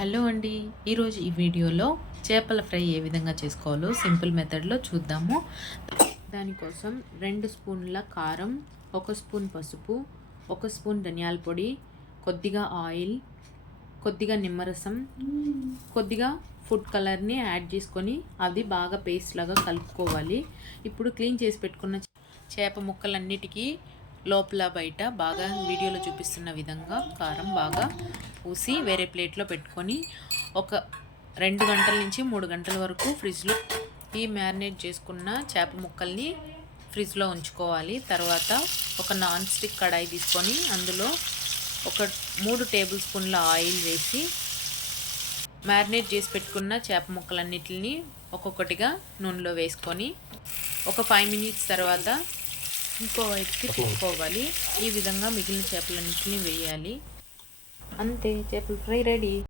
Hello అండి. ఈరోజు ఈ వీడియోలో చేపల ఫ్రై ఏ విధంగా చేసుకోవాలో సింపుల్ మెథడ్లో చూద్దాము. దానికోసం 2 స్పూన్ల కారం, 1 స్పూన్ పసుపు, 1 స్పూన్ ధనియాల పొడి, కొద్దిగా ఆయిల్, కొద్దిగా నిమ్మరసం, కొద్దిగా ఫుడ్ కలర్ని యాడ్ చేసుకొని అది బాగా పేస్ట్ లాగా కలుపుకోవాలి. ఇప్పుడు క్లీన్ చేసి పెట్టుకున్న చేప ముక్కలన్నిటికీ లోపల బయట బాగా వీడియోలో చూపిస్తున్న విధంగా కారం బాగా పూసి వేరే ప్లేట్లో పెట్టుకొని ఒక 2 గంటల నుంచి 3 గంటల వరకు ఫ్రిడ్జ్లో ఈ మ్యారినేట్ చేసుకున్న చేప ముక్కల్ని ఫ్రిడ్జ్లో ఉంచుకోవాలి. తర్వాత ఒక నాన్ స్టిక్ కడాయి తీసుకొని అందులో ఒక 3 టేబుల్ స్పూన్ల ఆయిల్ వేసి మ్యారినేట్ చేసి పెట్టుకున్న చేప ముక్కలన్నిటిని ఒక్కొక్కటిగా నూనెలో వేసుకొని ఒక 5 మినిట్స్ తర్వాత ఇంకో వైపుకి తిప్పుకోవాలి. ఈ విధంగా మిగిలిన చేపలన్నింటినీ వేయాలి. అంతే, చేపల ఫ్రై రెడీ.